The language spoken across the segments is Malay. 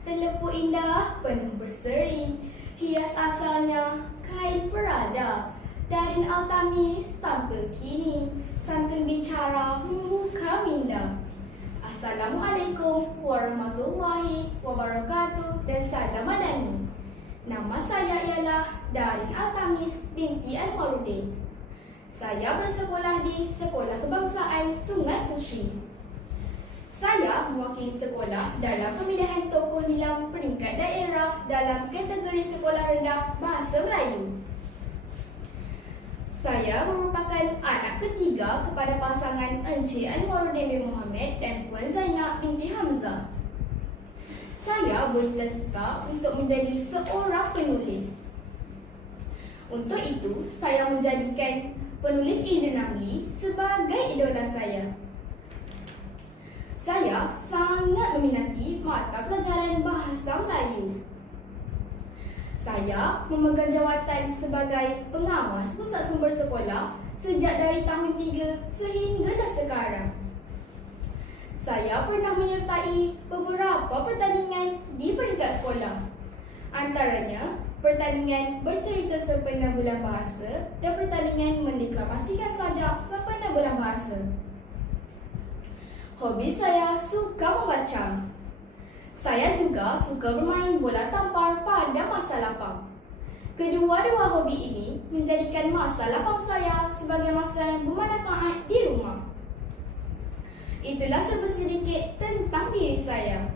Telepuk indah penuh berseri, hias asalnya kain perada. Darin Altamis tampil kini, santun bicara membuka minda. Assalamualaikum warahmatullahi wabarakatuh dan salam madani. Nama saya ialah Darin Altamis binti Anwaruddin. Saya bersekolah di Sekolah Kebangsaan Sungai Pusri. Saya mewakili sekolah dalam pemilihan tokoh nilam peringkat daerah dalam kategori sekolah rendah Bahasa Melayu. Saya merupakan anak ketiga kepada pasangan Encik Anwaruddin bin Mohamed dan Puan Zainab binti Hamzah. Saya bercita-cita untuk menjadi seorang penulis. Untuk itu, saya menjadikan penulis Eden Ramli sebagai idola saya. Saya sangat meminati mata pelajaran Bahasa Melayu. Saya memegang jawatan sebagai pengawas pusat sumber sekolah sejak dari tahun 3 sehingga dah sekarang. Saya pernah menyertai beberapa pertandingan di peringkat sekolah. Antaranya, pertandingan bercerita sempena bulan bahasa dan pertandingan mendeklamasikan sajak sempena bulan bahasa. Hobi saya suka membaca. Saya juga suka bermain bola tampar pada masa lapang. Kedua-dua hobi ini menjadikan masa lapang saya sebagai masa yang bermanfaat di rumah. Itulah serba sedikit tentang diri saya.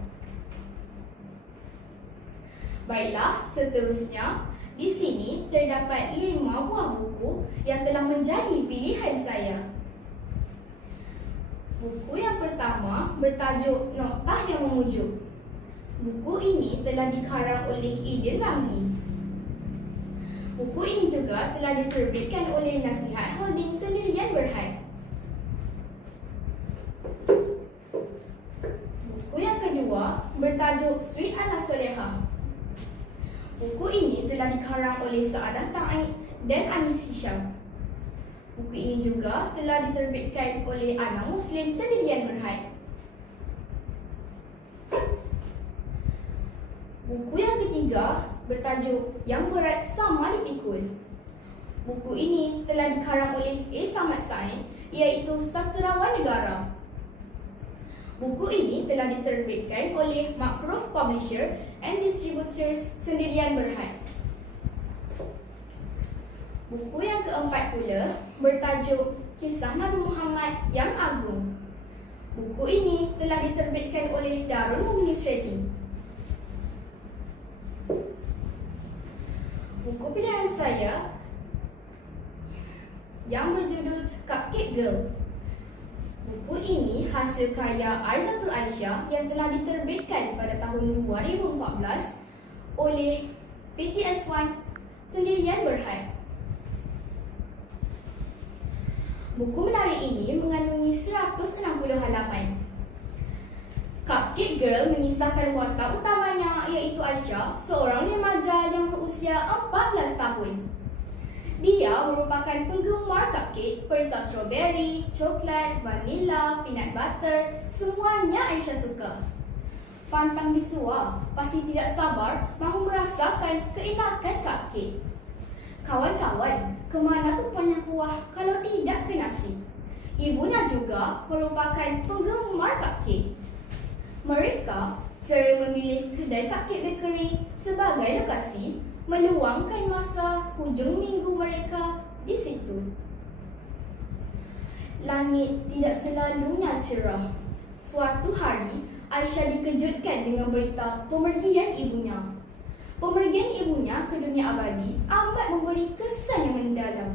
Baiklah, seterusnya, di sini terdapat 5 buah buku yang telah menjadi pilihan saya. Buku yang pertama bertajuk Noktah yang Memujuk. Buku ini telah dikarang oleh Eden Ramli. Buku ini juga telah diterbitkan oleh Nasihat Holding Sendirian Berhad. Buku yang kedua bertajuk Sweet Anak Solehah. Buku ini telah dikarang oleh Saadah Taib dan Anis Hisham. Buku ini juga telah diterbitkan oleh Anak Muslim Sendirian Berhad. Buku yang ketiga bertajuk Yang Berat Sama Dipikul. Buku ini telah dikarang oleh A. Samad Said, iaitu sastrawan negara. Buku ini telah diterbitkan oleh Makruf Publisher and Distributors Sendirian Berhad. Buku yang keempat pula bertajuk Kisah Nabi Muhammad Yang Agung. Buku ini telah diterbitkan oleh Darul Mughni Trading. Buku pilihan saya yang berjudul Cupcake Girl. Buku ini hasil karya Aizatul Aisyah yang telah diterbitkan pada tahun 2014 oleh PTS1 Sendirian Berhad. Buku menarik ini mengandungi 160 halaman. Cupcake Girl mengisahkan watak utamanya iaitu Aisyah, seorang remaja yang berusia 14 tahun. Dia merupakan penggemar cupcake, perisa strawberry, coklat, vanila, peanut butter, semuanya Aisyah suka. Pantang disua, pasti tidak sabar mahu merasakan keenakan cupcake. Kawan-kawan, kemana tupuannya kuah kalau tidak ke nasi? Ibunya juga merupakan penggemar cupcake. Mereka sering memilih kedai cupcake bakery sebagai lokasi meluangkan masa hujung minggu mereka di situ. Langit tidak selalunya cerah. Suatu hari, Aisyah dikejutkan dengan berita pemergian ibunya. Pemergian ibunya ke dunia abadi amat memberi kesan yang mendalam.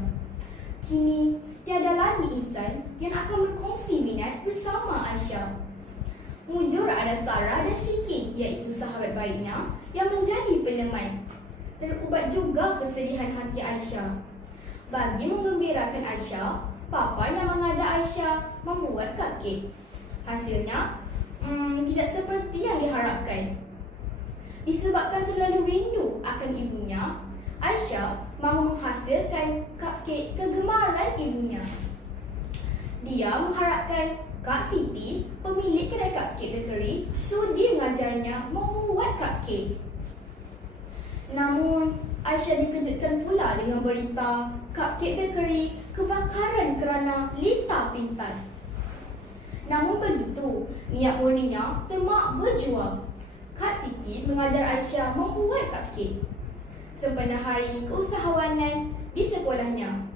Kini, tiada lagi insan yang akan berkongsi minat bersama Aisyah. Mujur ada Sarah dan Syikin, iaitu sahabat baiknya yang menjadi peneman. Terubat juga kesedihan hati Aisyah. Bagi menggembirakan Aisyah, papanya mengajak Aisyah membuat cupcake. Hasilnya, tidak seperti yang diharapkan. Disebabkan terlalu rindu akan ibunya, Aisyah mahu menghasilkan cupcake kegemaran ibunya. Dia mengharapkan Kak Siti, pemilik kedai cupcake bakery, sudi mengajarnya membuat cupcake. Namun, Aisyah dikejutkan pula dengan berita cupcake bakery kebakaran kerana lita pintas. Namun begitu, niat murninya termak berjuang. Kak Siti mengajar Aisyah membuat cupcake. Sempena hari keusahawanan di sekolahnya.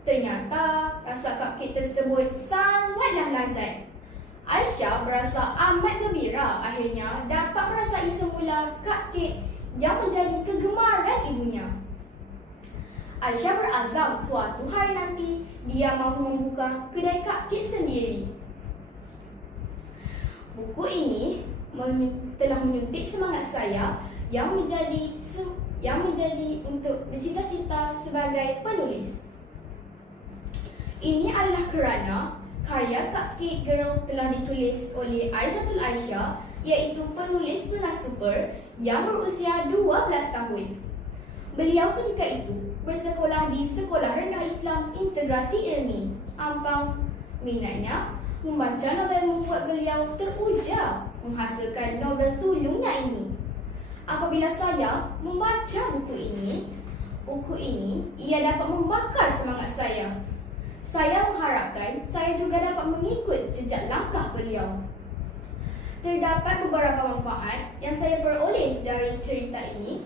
Ternyata rasa cupcake tersebut sangatlah lazat. Aisyah berasa amat gembira akhirnya dapat merasai semula cupcake yang menjadi kegemaran ibunya. Aisyah berazam suatu hari nanti dia mahu membuka kedai cupcake sendiri. Buku ini telah menyuntik semangat saya yang menjadi untuk bercita-cita sebagai penulis. Ini adalah kerana karya Cupcake Girl telah ditulis oleh Aizatul Aisyah, iaitu penulis tunas super yang berusia 12 tahun. Beliau ketika itu bersekolah di Sekolah Rendah Islam Integrasi Ilmi, Ampang. Minatnya membaca novel membuat beliau teruja menghasilkan novel sulungnya ini. Apabila saya membaca buku ini ia dapat membakar semangat saya. Saya mengharapkan saya juga dapat mengikut jejak langkah beliau. Terdapat beberapa manfaat yang saya peroleh dari cerita ini.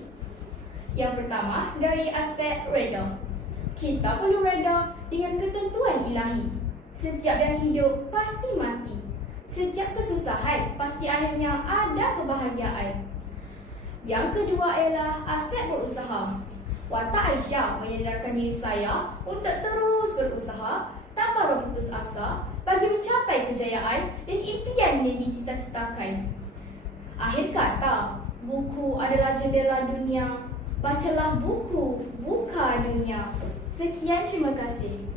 Yang pertama, dari aspek reda. Kita perlu reda dengan ketentuan ilahi. Setiap yang hidup pasti mati. Setiap kesusahan pasti akhirnya ada kebahagiaan. Yang kedua ialah aspek berusaha. Watak Aisyah menyadarkan diri saya untuk terus berusaha tanpa berputus asa bagi mencapai kejayaan dan impian yang dicita-citakan. Akhir kata, buku adalah jendela dunia. Bacalah buku, buka dunia. Sekian, terima kasih.